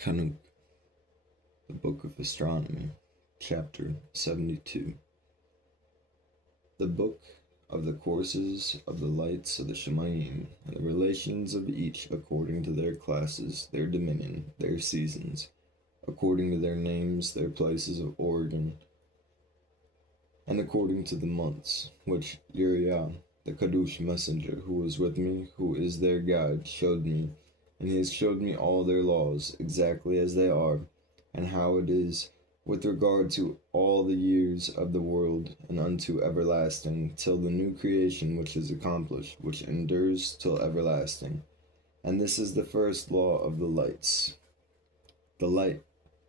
Chanuk, the Book of Astronomy, Chapter 72. The Book of the Courses of the Lights of the Shemayim, and the relations of each according to their classes, their dominion, their seasons, according to their names, their places of origin, and according to the months, which Uriah, the Kadush messenger, who was with me, who is their guide, showed me, and he has showed me all their laws, exactly as they are, and how it is, with regard to all the years of the world, and unto everlasting, till the new creation which is accomplished, which endures till everlasting. And this is the first law of the lights. The light,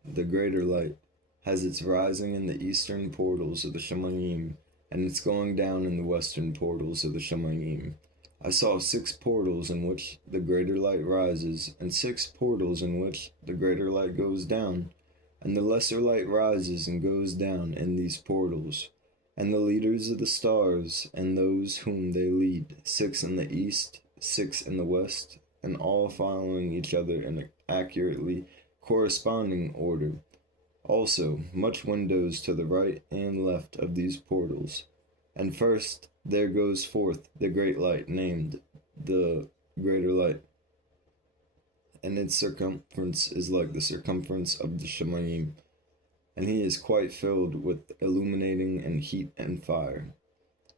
the greater light, has its rising in the eastern portals of the Shemayim, and its going down in the western portals of the Shemayim. I saw 6 portals in which the greater light rises, and 6 portals in which the greater light goes down, and the lesser light rises and goes down in these portals. And the leaders of the stars, and those whom they lead, 6 in the east, 6 in the west, and all following each other in an accurately corresponding order. Also, much windows to the right and left of these portals. And first there goes forth the great light, named the greater light, and its circumference is like the circumference of the Shemayim, and he is quite filled with illuminating and heat and fire.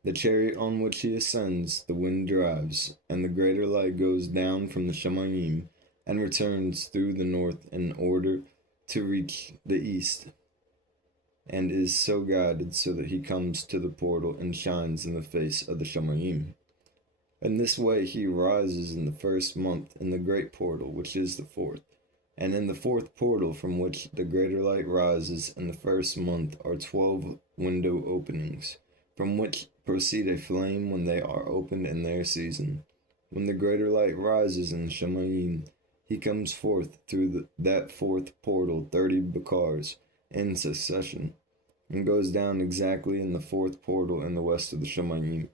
The chariot on which he ascends, the wind drives, and the greater light goes down from the Shemayim, and returns through the north in order to reach the east, and is so guided so that he comes to the portal and shines in the face of the Shemayim. In this way he rises in the first month in the great portal, which is the 4th, and in the 4th portal from which the greater light rises in the first month are 12 window openings, from which proceed a flame when they are opened in their season. When the greater light rises in the Shemayim, he comes forth through that 4th portal 30 bakars in succession, and goes down exactly in the 4th portal in the west of the Shemayim.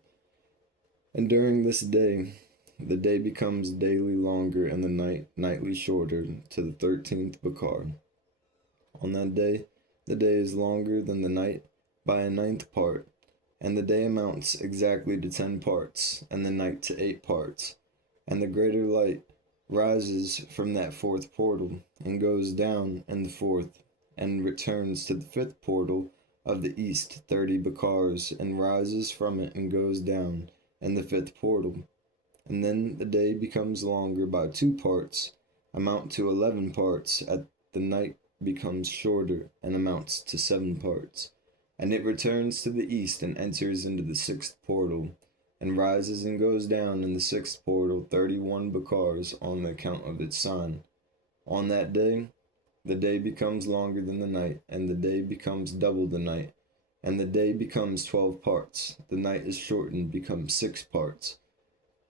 And during this day, the day becomes daily longer and the night nightly shorter to the 13th bakar. On that day, the day is longer than the night by a 9th part, and the day amounts exactly to 10 parts, and the night to 8 parts. And the greater light rises from that 4th portal, and goes down in the 4th, and returns to the 5th portal of the east 30 bakars, and rises from it and goes down in the 5th portal. And then the day becomes longer by 2 parts, amount to 11 parts, at the night becomes shorter, and amounts to 7 parts. And it returns to the east and enters into the 6th portal, and rises and goes down in the 6th portal 31 bakars on the account of its sign. On that day, the day becomes longer than the night, and the day becomes double the night, and the day becomes 12 parts. The night is shortened, becomes 6 parts.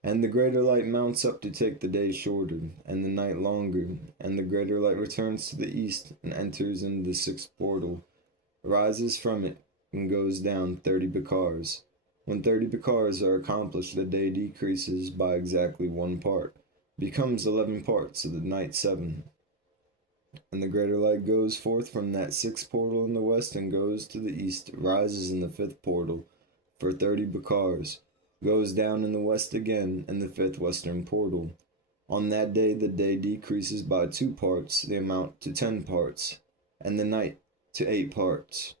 And the greater light mounts up to take the day shorter, and the night longer, and the greater light returns to the east, and enters into the 6th portal, rises from it, and goes down 30 bakars. When 30 bakars are accomplished, the day decreases by exactly 1 part, becomes 11 parts, so the night 7. And the greater light goes forth from that 6th portal in the west and goes to the east, rises in the 5th portal for 30 bakars, goes down in the west again in the 5th western portal. On that day the day decreases by 2 parts, the amount to 10 parts, and the night to 8 parts.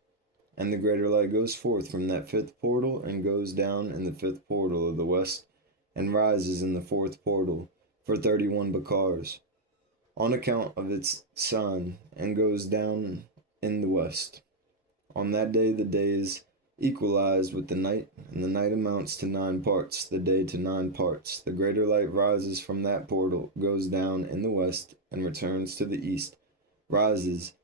And the greater light goes forth from that 5th portal and goes down in the 5th portal of the west, and rises in the 4th portal for 31 bakars, on account of its sign, and goes down in the west. On that day the day is equalized with the night, and the night amounts to 9 parts, the day to 9 parts. The greater light rises from that portal, goes down in the west, and returns to the east, rises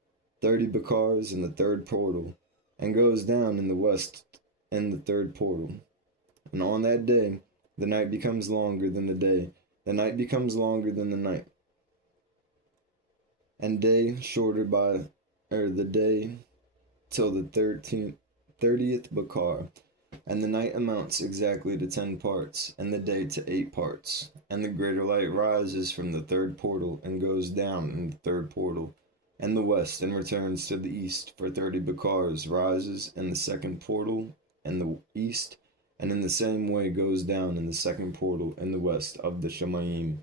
30 bakars in the 3rd portal, and goes down in the west in the 3rd portal. And on that day the night becomes longer than the day, the night becomes longer than the night, and day shorter by the day till the 30th bakar. And the night amounts exactly to 10 parts, and the day to 8 parts. And the greater light rises from the third portal, and goes down in the third portal, and the west, and returns to the east for 30 bakars, rises in the second portal, and the east, and in the same way goes down in the second portal, in the west of the Shemayim.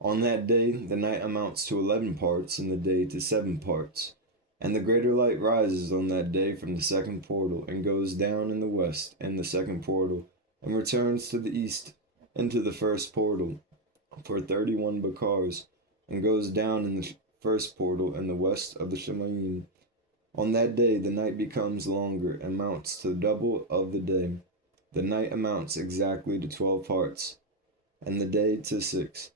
On that day, the night amounts to 11 parts, and the day to 7 parts. And the greater light rises on that day from the second portal, and goes down in the west in the second portal, and returns to the east into the first portal for 31 bakars, and goes down in the first portal in the west of the Shemayim. On that day the night becomes longer, and amounts to double of the day. The night amounts exactly to 12 parts, and the day to 6.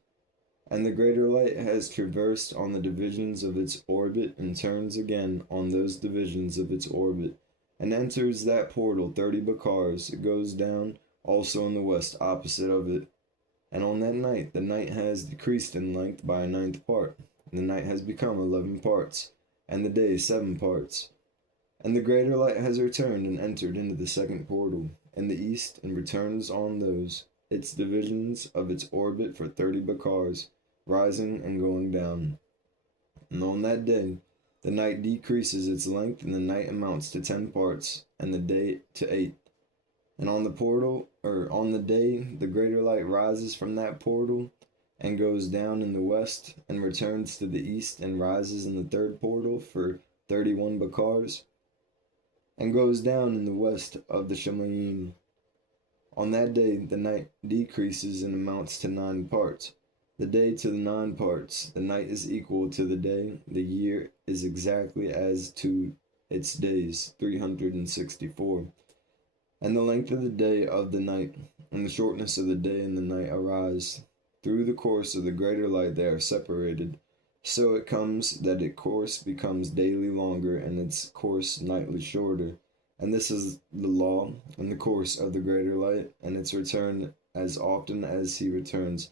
And the greater light has traversed on the divisions of its orbit, and turns again on those divisions of its orbit, and enters that portal 30 bakars. It goes down also in the west opposite of it. And on that night the night has decreased in length by a ninth part, and the night has become 11 parts, and the day 7 parts. And the greater light has returned and entered into the second portal in the east, and returns on those its divisions of its orbit for 30 bakars, rising and going down. And on that day the night decreases its length, and the night amounts to 10 parts, and the day to 8. And on the day the greater light rises from that portal, and goes down in the west, and returns to the east, and rises in the third portal for 31 bakars, and goes down in the west of the Shemayim. On that day the night decreases and amounts to 9 parts. The day to the 9 parts. The night is equal to the day. The year is exactly as to its days, 364. And the length of the day of the night, and the shortness of the day and the night arise. Through the course of the greater light they are separated. So it comes that its course becomes daily longer, and its course nightly shorter. And this is the law and the course of the greater light, and its return as often as he returns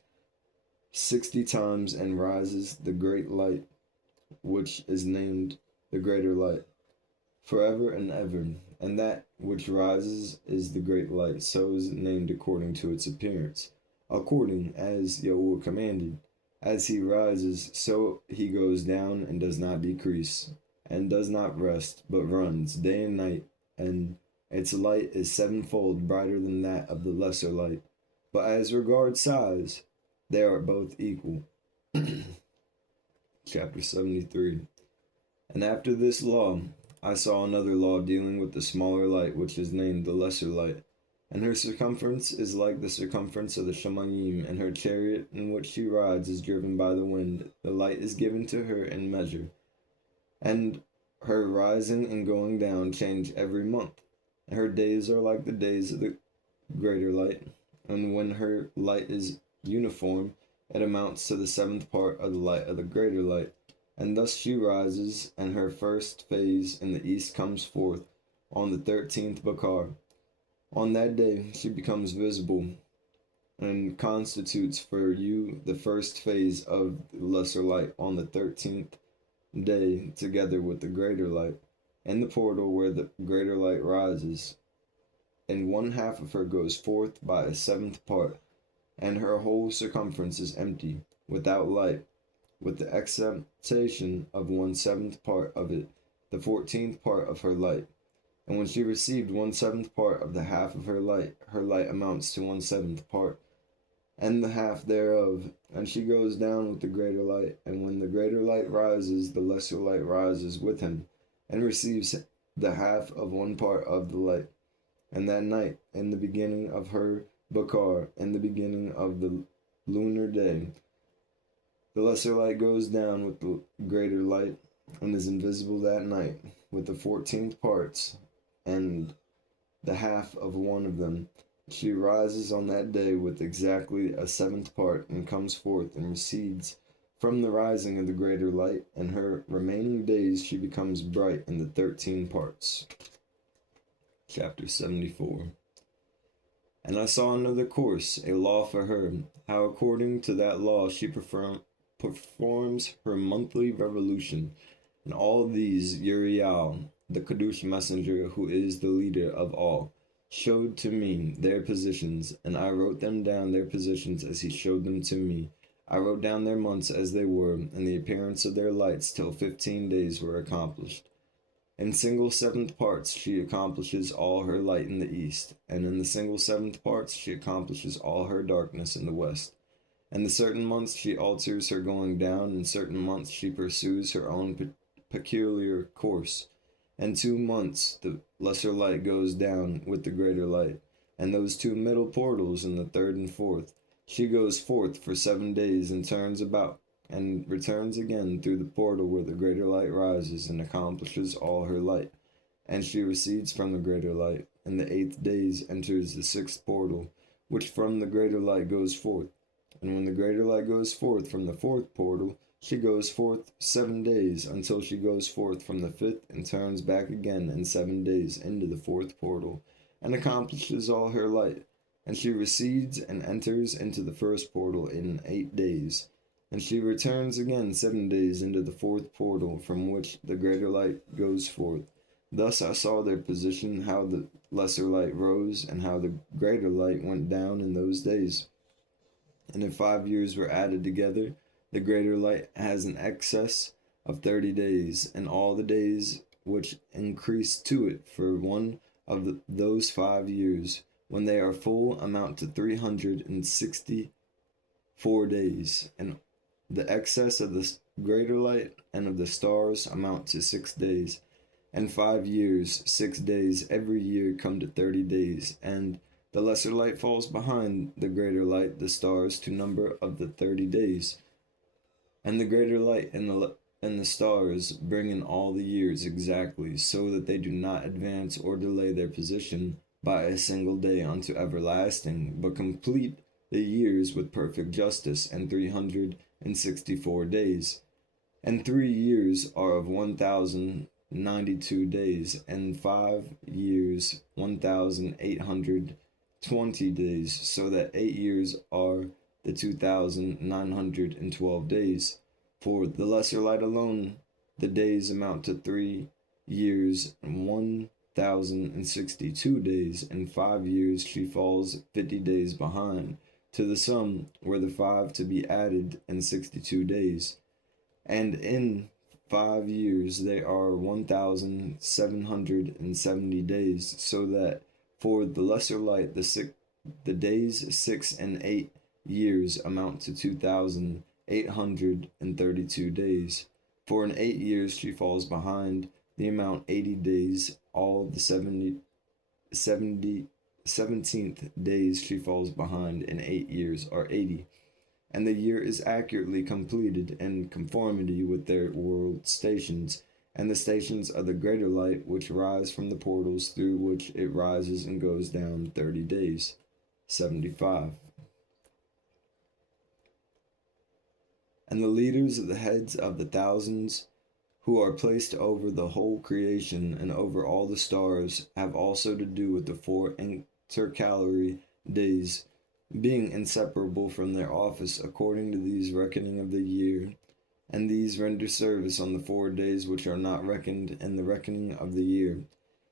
60 times, and rises the great light, which is named the greater light, forever and ever. And that which rises is the great light, so is it named according to its appearance, according as Yahuwah commanded. As he rises, so he goes down, and does not decrease, and does not rest, but runs day and night, and its light is sevenfold brighter than that of the lesser light. But as regards size, they are both equal. Chapter 73. And after this law, I saw another law dealing with the smaller light, which is named the lesser light. And her circumference is like the circumference of the Shemayim, and her chariot in which she rides is driven by the wind. The light is given to her in measure, and her rising and going down change every month. And her days are like the days of the greater light, and when her light is uniform, it amounts to the 7th part of the light of the greater light. And thus she rises, and her first phase in the east comes forth on the 13th bakar. On that day she becomes visible, and constitutes for you the first phase of the lesser light on the 13th day, together with the greater light, in the portal where the greater light rises. And one half of her goes forth by a 7th part, and her whole circumference is empty, without light, with the exception of 1/7 part of it, the 14th part of her light. And when she received 1/7 part of the half of her light amounts to 1/7 part, and the half thereof, and she goes down with the greater light. And when the greater light rises, the lesser light rises with him, and receives the half of 1 part of the light. And that night, in the beginning of her bakar, in the beginning of the lunar day, the lesser light goes down with the greater light, and is invisible that night, with the 14th parts, and the half of one of them. She rises on that day with exactly a 7th part, and comes forth, and recedes from the rising of the greater light, and her remaining days she becomes bright in the 13 parts. Chapter 74. And I saw another course, a law for her, how according to that law she performs her monthly revolution. And all these Uriel, the Kadush messenger, who is the leader of all, showed to me their positions, and I wrote them down their positions as he showed them to me. I wrote down their months as they were, and the appearance of their lights, till 15 days were accomplished. In single seventh parts she accomplishes all her light in the east, and in the single seventh parts she accomplishes all her darkness in the west. And the certain months she alters her going down, and certain months she pursues her own peculiar course. And 2 months the lesser light goes down with the greater light, and those two middle portals in the third and fourth. She goes forth for 7 days and turns about, and returns again through the portal where the greater light rises, and accomplishes all her light. And she recedes from the greater light, and the 8th day enters the sixth portal, which from the greater light goes forth. And when the greater light goes forth from the fourth portal, she goes forth 7 days, until she goes forth from the fifth and turns back again in 7 days into the fourth portal, and accomplishes all her light. And she recedes and enters into the first portal in 8 days. And she returns again 7 days into the fourth portal, from which the greater light goes forth. Thus I saw their position, how the lesser light rose, and how the greater light went down in those days. And if 5 years were added together, the greater light has an excess of 30 days, and all the days which increase to it for one of those 5 years, when they are full, amount to 364 days, and the excess of the greater light and of the stars amount to 6 days. And 5 years, 6 days, every year come to 30 days, and the lesser light falls behind the greater light, the stars, to number of the 30 days. And the greater light and the stars bring in all the years exactly, so that they do not advance or delay their position by a single day unto everlasting, but complete the years with perfect justice, and 364 days. And 3 years are of 1,092 days, and 5 years 1,820 days, so that 8 years are the 2,912 days. For the lesser light alone, the days amount to 3 years and 1,062 days, and 5 years she falls 50 days behind. To the sum were the 5 to be added, and 62 days. And in 5 years they are 1,770 days, so that for the lesser light the days 6 and 8 years amount to 2,832 days. For in 8 years she falls behind the amount 80 days, all the 17th days she falls behind in 8 years are 80. And the year is accurately completed in conformity with their world stations, and the stations of the greater light which rise from the portals through which it rises and goes down 30 days. 75. And the leaders of the heads of the thousands who are placed over the whole creation and over all the stars have also to do with the 4 intercalary days, being inseparable from their office according to these reckoning of the year. And these render service on the 4 days which are not reckoned in the reckoning of the year.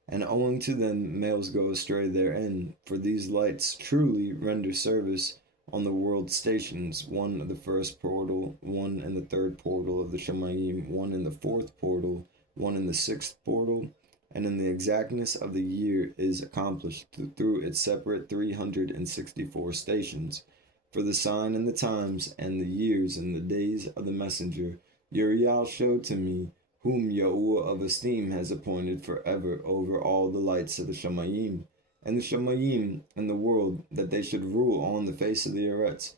And owing to them males go astray therein, for these lights truly render service on the world stations, one in the first portal, one in the third portal of the Shemayim, one in the fourth portal, one in the sixth portal, and in the exactness of the year is accomplished through its separate 364 stations. For the sign and the times and the years and the days of the messenger, Uriel showed to me, whom Yahuwah of esteem has appointed forever over all the lights of the Shemayim, and the Shemayim and the world, that they should rule on the face of the Eretz,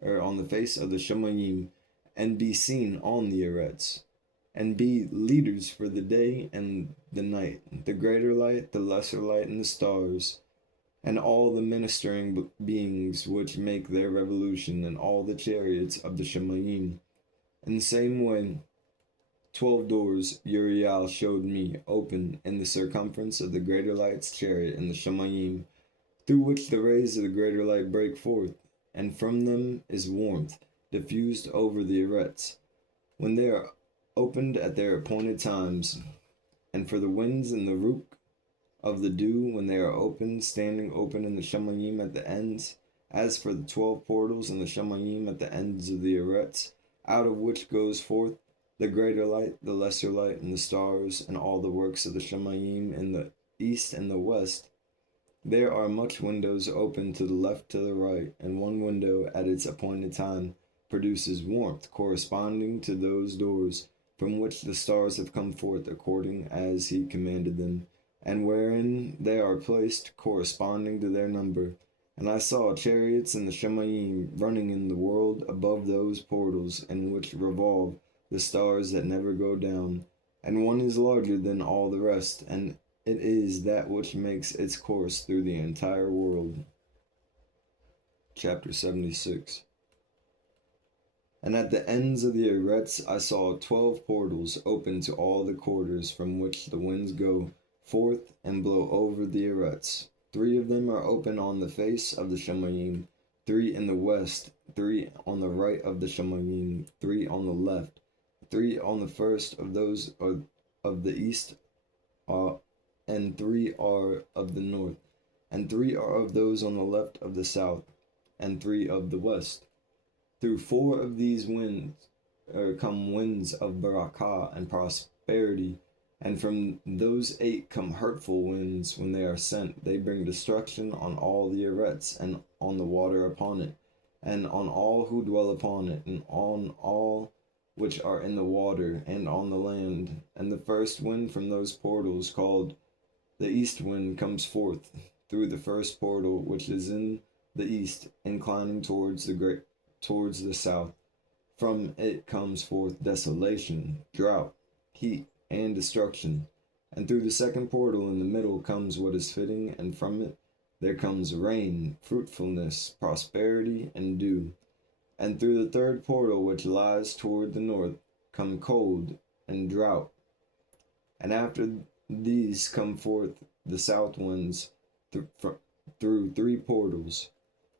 or on the face of the Shemayim, and be seen on the Eretz, and be leaders for the day and the night, the greater light, the lesser light, and the stars, and all the ministering beings which make their revolution, and all the chariots of the Shemayim. In the same way, 12 doors Uriel showed me open in the circumference of the greater light's chariot in the Shemayim, through which the rays of the greater light break forth, and from them is warmth diffused over the Eretz, when they are opened at their appointed times. And for the winds and the Rook of the dew when they are open, standing open in the Shemayim at the ends. As for the 12 portals in the Shemayim at the ends of the arets, out of which goes forth the greater light, the lesser light, and the stars, and all the works of the Shemayim in the east and the west, there are much windows open to the left to the right, and one window at its appointed time produces warmth corresponding to those doors from which the stars have come forth according as he commanded them, and wherein they are placed corresponding to their number. And I saw chariots in the Shemayim running in the world above those portals in which revolve the stars that never go down, and one is larger than all the rest, and it is that which makes its course through the entire world. Chapter 76. And at the ends of the arets I saw 12 portals open to all the quarters from which the winds go forth and blow over the arets. 3 of them are open on the face of the Shemayim, 3 in the west, 3 on the right of the Shemayim, 3 on the left, 3 on the first of those of the east, and 3 are of the north, and 3 are of those on the left of the south, and 3 of the west. Through 4 of these winds come winds of barakah and prosperity, and from those 8 come hurtful winds. When they are sent, they bring destruction on all the arets, and on the water upon it, and on all who dwell upon it, and on all which are in the water, and on the land. And the first wind from those portals, called the east wind, comes forth through the first portal, which is in the east, inclining towards the south. From it comes forth desolation, drought, heat, and destruction. And through the second portal in the middle comes what is fitting, and from it there comes rain, fruitfulness, prosperity, and dew. And through the third portal, which lies toward the north, come cold and drought. And after these come forth the south winds through 3 portals.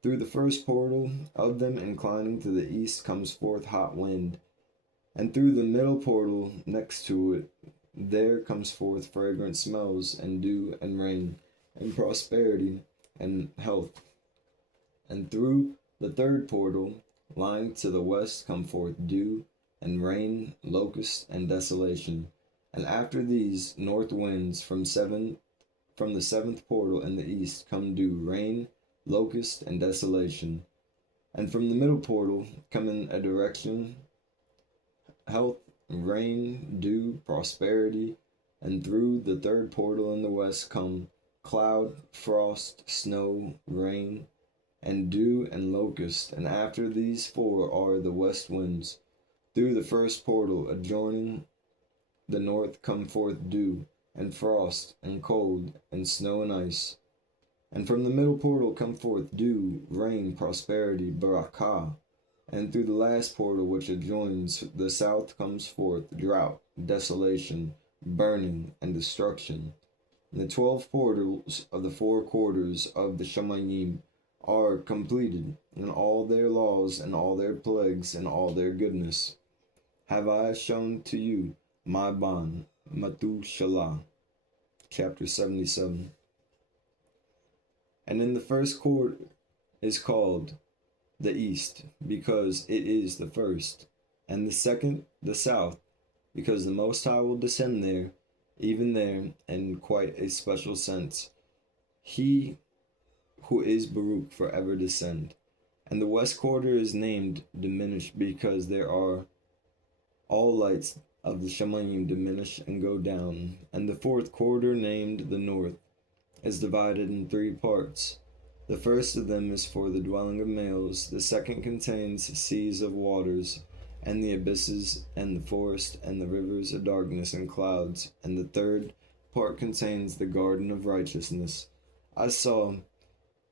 Through the first portal of them, inclining to the east, comes forth hot wind. And through the middle portal next to it, there comes forth fragrant smells, and dew, and rain, and prosperity, and health. And through the third portal, lying to the west, come forth dew, and rain, locust, and desolation. And after these north winds from the 7th portal in the east come dew, rain, locust, and desolation. And from the middle portal come in a direction health, rain, dew, prosperity. And through the third portal in the west come cloud, frost, snow, rain, and dew, and locust. And after these 4 are the west winds. Through the first portal adjoining the north come forth dew, and frost, and cold, and snow, and ice. And from the middle portal come forth dew, rain, prosperity, barakah. And through the last portal which adjoins the south comes forth drought, desolation, burning, and destruction. And the 12 portals of the 4 quarters of the Shemayim are completed, and all their laws, and all their plagues, and all their goodness have I shown to you, my bond, Methuselah. Chapter 77. And in the first quarter is called the east, because it is the first, and the second the south, because the Most High will descend there, even there, in quite a special sense. He who is Baruch forever descend. And the west quarter is named diminished, because there are all lights of the Shemayim diminish and go down. And the 4th quarter, named the north, is divided in 3 parts. The first of them is for the dwelling of males, the second contains seas of waters, and the abysses, and the forest, and the rivers of darkness and clouds, and the third part contains the garden of righteousness. I saw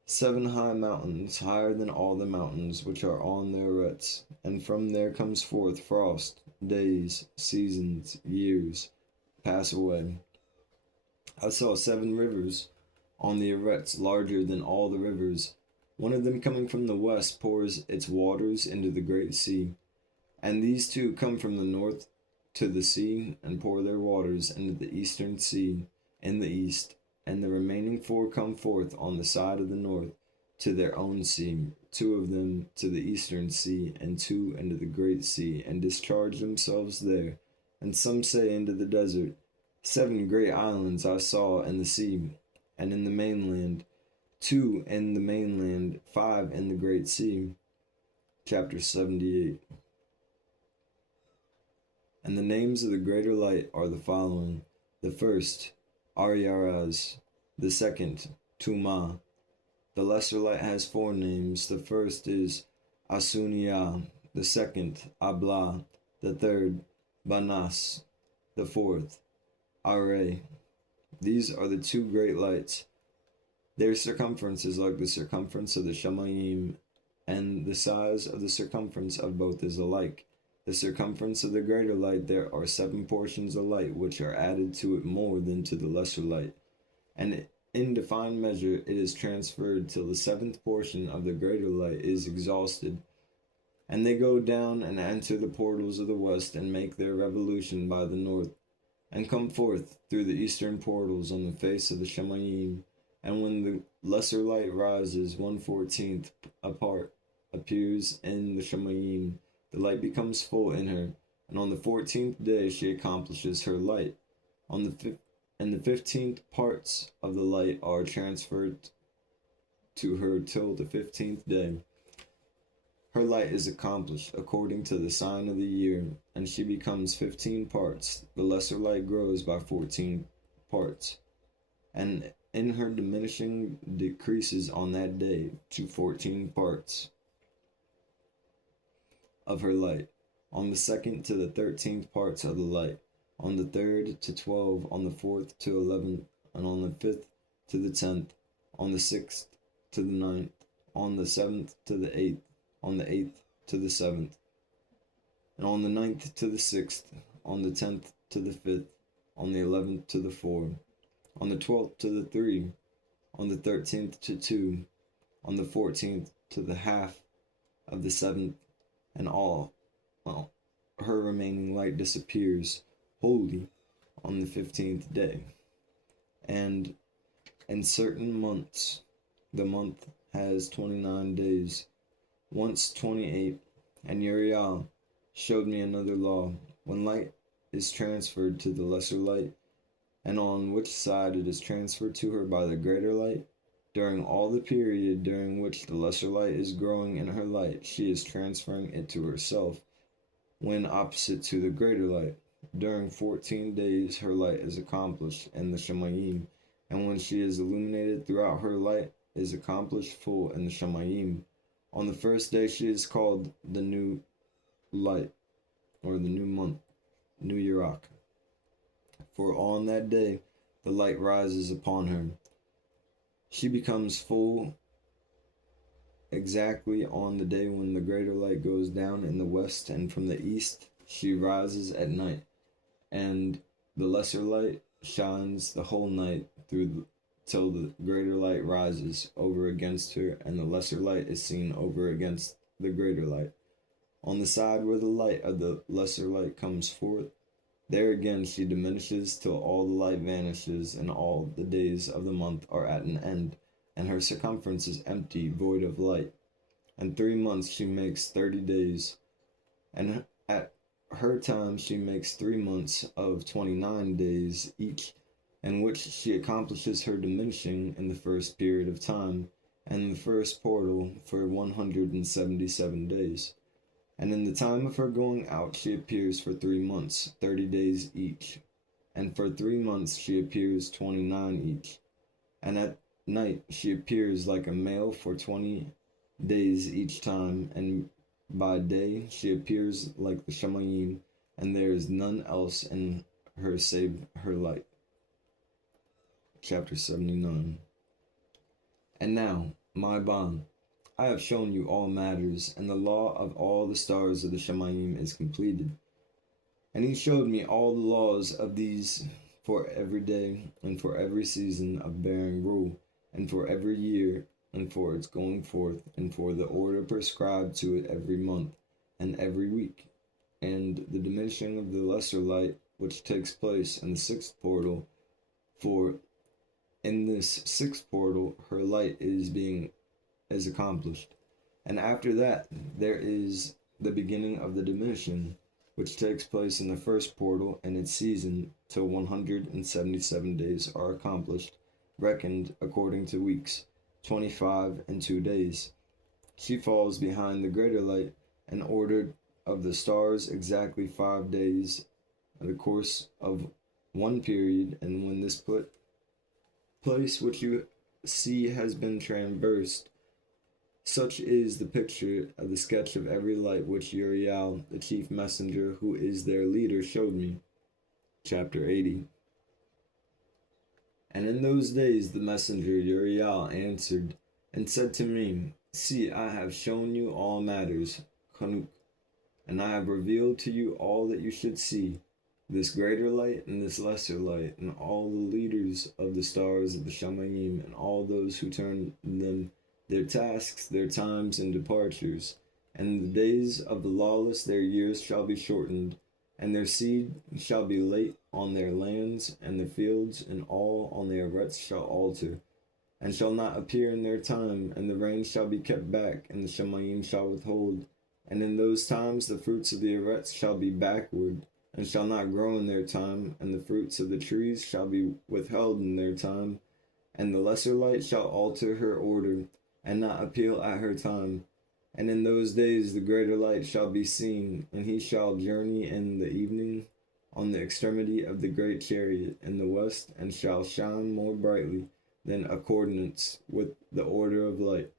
7 high mountains, higher than all the mountains which are on their arets, and from there comes forth frost, days, seasons, years, pass away. I saw 7 rivers on the arets, larger than all the rivers. One of them coming from the west pours its waters into the great sea. And these 2 come from the north to the sea, and pour their waters into the eastern sea in the east. and the remaining 4 come forth on the side of the north to their own sea, 2 of them to the eastern sea, and 2 into the great sea, and discharge themselves there. And some say into the desert. 7 great islands I saw in the sea, and in the mainland, 2 in the mainland, 5 in the great sea. Chapter 78. And the names of the greater light are the following: the first, Ariaraz; the second, Tuma. The lesser light has 4 names. The first is Asunia, the second, Abla, the third, Banas, the fourth, Are. These are the 2 great lights. Their circumference is like the circumference of the Shamayim, and the size of the circumference of both is alike. The circumference of the greater light, there are 7 portions of light which are added to it more than to the lesser light, and in defined measure it is transferred till the 7th portion of the greater light is exhausted. And they go down and enter the portals of the west, and make their revolution by the north, and come forth through the eastern portals on the face of the Shamayim. And when the lesser light rises 1/14 apart, appears in the Shamayim, the light becomes full in her, and on the 14th day she accomplishes her light. And the 15th parts of the light are transferred to her till the 15th day. Her light is accomplished according to the sign of the year, and she becomes 15 parts. The lesser light grows by 14 parts, and in her diminishing decreases on that day to 14 parts of her light, on the 2nd to the 13th parts of the light, on the 3rd to 12, on the 4th to 11th, and on the 5th to the 10th, on the 6th to the 9th, on the 7th to the 8th, on the 8th to the 7th, and on the 9th to the 6th, on the 10th to the 5th, on the 11th to the 4, on the 12th to the 3, on the 13th to 2, on the 14th to the half of the 7th, and her remaining light disappears wholly on the 15th day. And in certain months, the month has 29 days, once 28. And Uriel showed me another law: when light is transferred to the lesser light, and on which side it is transferred to her by the greater light, during all the period during which the lesser light is growing in her light, she is transferring it to herself, when opposite to the greater light. During 14 days her light is accomplished in the Shamayim, and when she is illuminated throughout, her light is accomplished full in the Shamayim. On the first day she is called the new light, or the new month, New Yerak, for on that day the light rises upon her. She becomes full exactly on the day when the greater light goes down in the west, and from the east she rises at night, and the lesser light shines the whole night till the greater light rises over against her, and the lesser light is seen over against the greater light. On the side where the light of the lesser light comes forth, there again she diminishes till all the light vanishes, and all the days of the month are at an end, and her circumference is empty, void of light. And 3 months she makes 30 days, and at her time she makes 3 months of 29 days each, in which she accomplishes her diminishing in the first period of time, and in the first portal for 177 days. And in the time of her going out she appears for 3 months, 30 days each, and for 3 months she appears 29 each. And at night she appears like a male for 20 days each time, and by day she appears like the Shamayim, and there is none else in her save her light. Chapter 79. And now, my Ban, I have shown you all matters, and the law of all the stars of the Shamayim is completed. And he showed me all the laws of these for every day, and for every season of bearing rule, and for every year, and for its going forth, and for the order prescribed to it every month, and every week, and the diminishing of the lesser light, which takes place in the 6th portal, for In this sixth portal, her light is accomplished. And after that, there is the beginning of the diminishing, which takes place in the first portal and its season till 177 days are accomplished, reckoned according to weeks, 25 and 2 days. She falls behind the greater light and ordered of the stars exactly 5 days, the course of one period, and when this place which you see has been traversed, such is the picture of the sketch of every light which Uriel, the chief messenger, who is their leader, showed me. Chapter 80. And in those days the messenger Uriel answered and said to me, See, I have shown you all matters, Chanuk, and I have revealed to you all that you should see, this greater light and this lesser light, and all the leaders of the stars of the Shamayim, and all those who turn them, their tasks, their times, and departures. And the days of the lawless, their years shall be shortened, and their seed shall be late on their lands, and the fields and all on their rets shall alter, and shall not appear in their time, and the rain shall be kept back, and the Shamayim shall withhold. And in those times the fruits of the arets shall be backward, and shall not grow in their time, and the fruits of the trees shall be withheld in their time, and the lesser light shall alter her order, and not appeal at her time. And in those days the greater light shall be seen, and he shall journey in the evening on the extremity of the great chariot in the west, and shall shine more brightly than accordance with the order of light.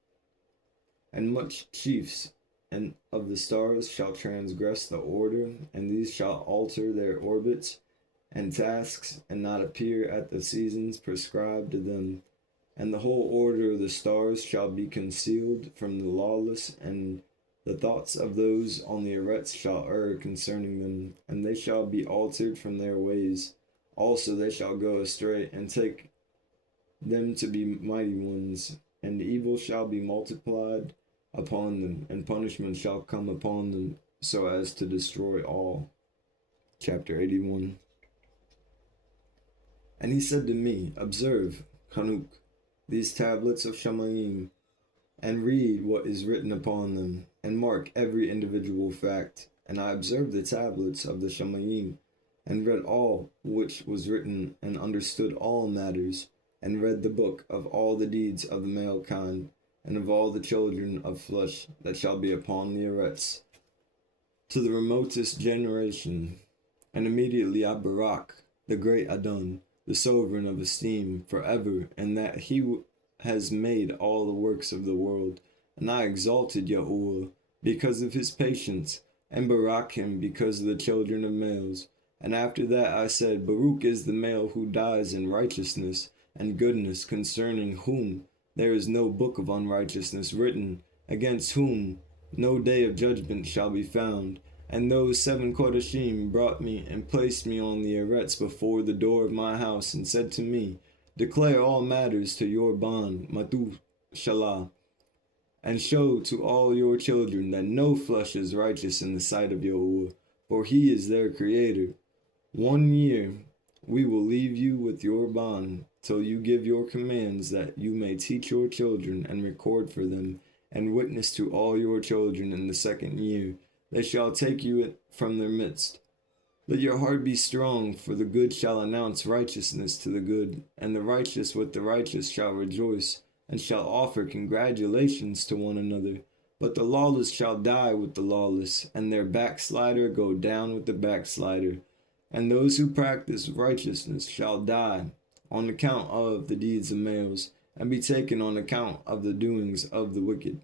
And much chiefs and of the stars shall transgress the order, and these shall alter their orbits and tasks, and not appear at the seasons prescribed to them. And the whole order of the stars shall be concealed from the lawless, and the thoughts of those on the arets shall err concerning them, and they shall be altered from their ways. Also they shall go astray, and take them to be mighty ones, and evil shall be multiplied upon them, and punishment shall come upon them, so as to destroy all. Chapter 81. And he said to me, Observe, Chanuk, these tablets of Shamayim, and read what is written upon them, and mark every individual fact. And I observed the tablets of the Shamayim, and read all which was written, and understood all matters, and read the book of all the deeds of the male kind, and of all the children of flesh that shall be upon the arets, to the remotest generation. And immediately I Barak, the great Adon, the sovereign of esteem, forever, and that he has made all the works of the world. And I exalted Yahuwah because of his patience, and Barak him because of the children of males. And after that I said, Baruch is the male who dies in righteousness and goodness, concerning whom there is no book of unrighteousness written, against whom no day of judgment shall be found. And those 7 Kodashim brought me and placed me on the arets before the door of my house, and said to me, Declare all matters to your bond, Matu Shalah, and show to all your children that no flesh is righteous in the sight of Yahuwah, for he is their creator. 1 year we will leave you with your bond, till you give your commands, that you may teach your children and record for them, and witness to all your children in the 2nd year. They shall take you from their midst. Let your heart be strong, for the good shall announce righteousness to the good, and the righteous with the righteous shall rejoice, and shall offer congratulations to one another. But the lawless shall die with the lawless, and their backslider go down with the backslider. And those who practice righteousness shall die on account of the deeds of males, and be taken on account of the doings of the wicked.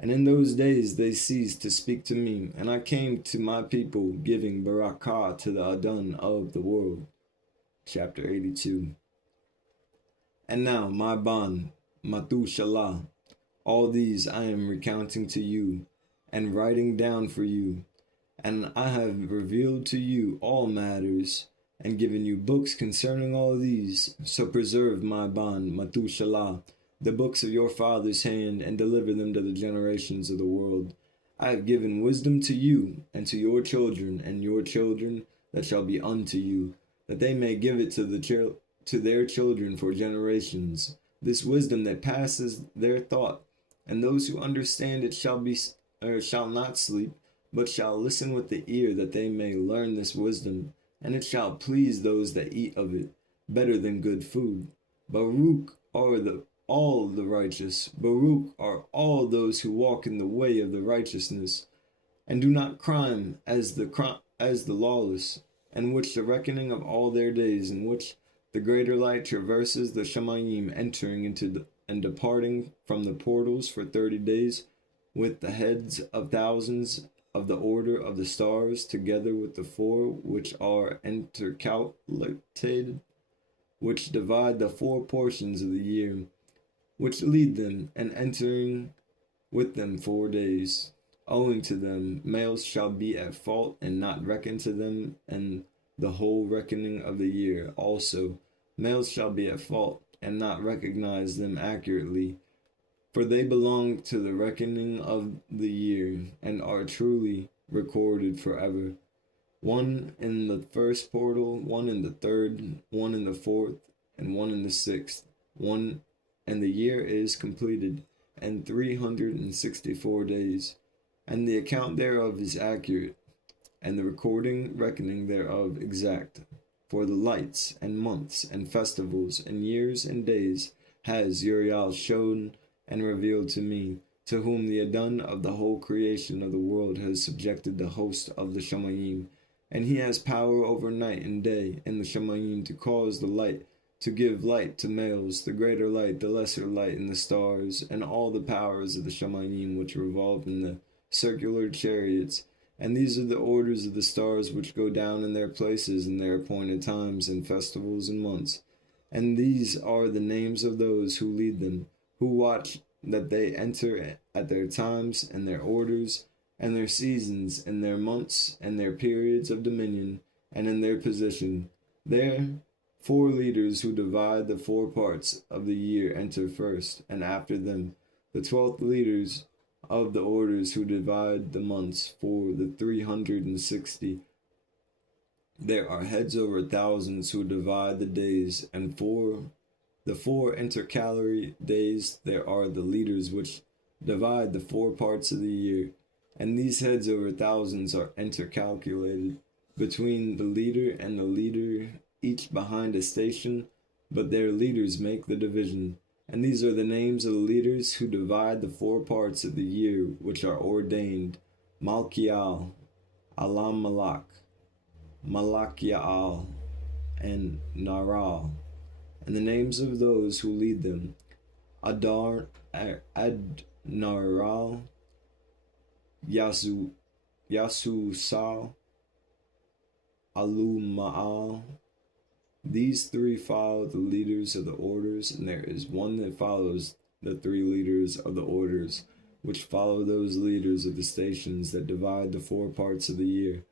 And in those days they ceased to speak to me, and I came to my people, giving barakah to the Adon of the world. Chapter 82. And now, my bond, Matu Shalah, all these I am recounting to you, and writing down for you, and I have revealed to you all matters, and given you books concerning all these. So preserve my bond, Matu Shalah, the books of your father's hand, and deliver them to the generations of the world. I have given wisdom to you, and to your children, and your children that shall be unto you, that they may give it to to their children for generations, this wisdom that passes their thought. And those who understand it shall not sleep, but shall listen with the ear, that they may learn this wisdom, and it shall please those that eat of it better than good food. Baruch are all the righteous. Baruch are all those who walk in the way of the righteousness, and do not crime as the lawless, and which the reckoning of all their days, in which the greater light traverses the Shamayim, entering into and departing from the portals for 30 days, with the heads of thousands of the order of the stars, together with the four which are intercalated, which divide the four portions of the year, which lead them, and entering with them 4 days. Owing to them, males shall be at fault, and not reckoned to them, and the whole reckoning of the year. Also, males shall be at fault, and not recognize them accurately, for they belong to the reckoning of the year, and are truly recorded forever. One in the first portal, one in the third, one in the fourth, and one in the sixth. And the year is completed, and 364 days. And the account thereof is accurate, and the reckoning thereof exact. For the lights, and months, and festivals, and years, and days has Uriel shown and revealed to me, to whom the Adon of the whole creation of the world has subjected the host of the Shamayim. And he has power over night and day in the Shamayim, to cause the light to give light to males, the greater light, the lesser light in the stars, and all the powers of the Shamayim which revolve in the circular chariots. And these are the orders of the stars which go down in their places in their appointed times, and festivals and months. And these are the names of those who lead them, who watch that they enter at their times, and their orders, and their seasons, and their months, and their periods of dominion, and in their position. There 4 leaders who divide the 4 parts of the year enter first, and after them the 12th leaders of the orders who divide the months for the 360. There are heads over thousands who divide the days, and for the 4 intercalary days there are the leaders which divide the 4 parts of the year, and these heads over thousands are intercalated between the leader and the leader, each behind a station, but their leaders make the division. And these are the names of the leaders who divide the 4 parts of the year, which are ordained: Malkiel, Alam Malak, Malakiel, and Naral. And the names of those who lead them: Adnaral, Yasusal, Alumaal. These 3 follow the leaders of the orders, and there is one that follows the 3 leaders of the orders, which follow those leaders of the stations that divide the 4 parts of the year.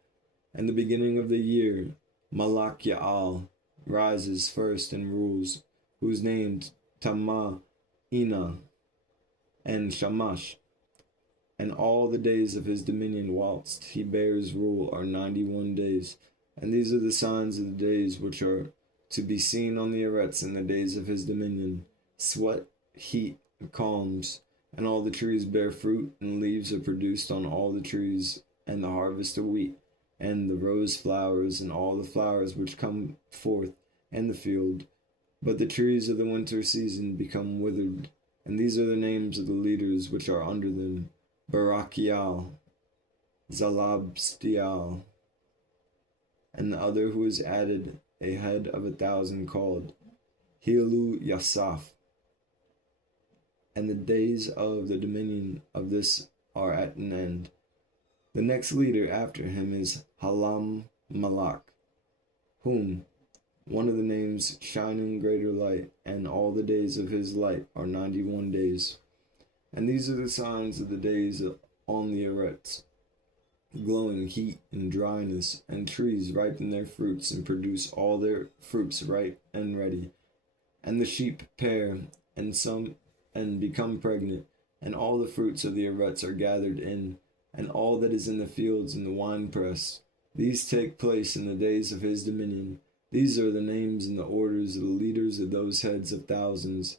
And the beginning of the year, Malakiel rises first and rules, whose names Tama, Ina, and Shamash. And all the days of his dominion whilst he bears rule are 91 days. And these are the signs of the days which are to be seen on the Eretz in the days of his dominion: sweat, heat, and calms, and all the trees bear fruit, and leaves are produced on all the trees, and the harvest of wheat, and the rose flowers, and all the flowers which come forth in the field. But the trees of the winter season become withered. And these are the names of the leaders which are under them: Barakiel, Zalabstial, and the other who is added, a head of 1,000, called Hilu Yasaf. And the days of the dominion of this are at an end. The next leader after him is Halam Malak, whom one of the names shining greater light, and all the days of his light are 91 days. And these are the signs of the days on the Eretz: glowing heat and dryness, and trees ripen their fruits and produce all their fruits ripe and ready. And the sheep pair and become pregnant, and all the fruits of the Eretz are gathered in, and all that is in the fields in the winepress. These take place in the days of his dominion. These are the names and the orders of the leaders of those heads of thousands: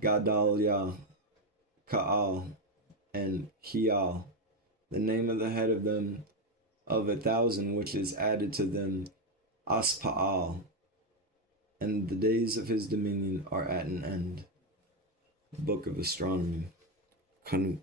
Gadaliah, Ka'al, and Hial. The name of the head of them of 1,000 which is added to them, Aspa'al. And the days of his dominion are at an end. Book of Astronomy, Chanuk.